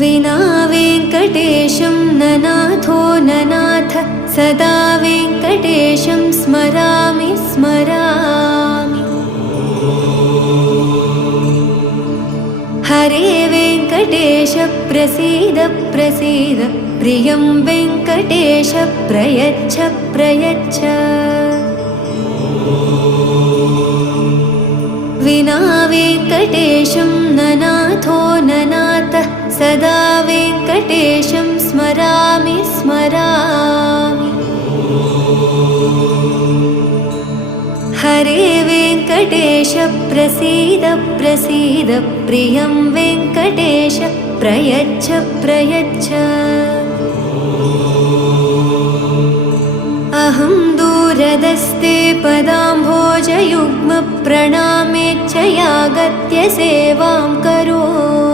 विना वेङ्कटेशं ननाथो ननाथ सदा वेङ्कटेशं स्मरामि स्मरामि। हरे वेङ्कटेश प्रसीद प्रसीद प्रियं वेङ्कटेश प्रयच्छ प्रयच्छ। विना वेङ्कटेशं ननाथो ननाथ सदा वेङ्कटेशं स्मरामि स्मरामि। हरे वेङ्कटेश प्रसीद प्रसीद प्रियं वेङ्कटेश प्रयच्छ प्रयच्छ। अहं दूरदस्ते पदाम्भोजयुग्म प्रणामेच्छयागत्य सेवां करोमि।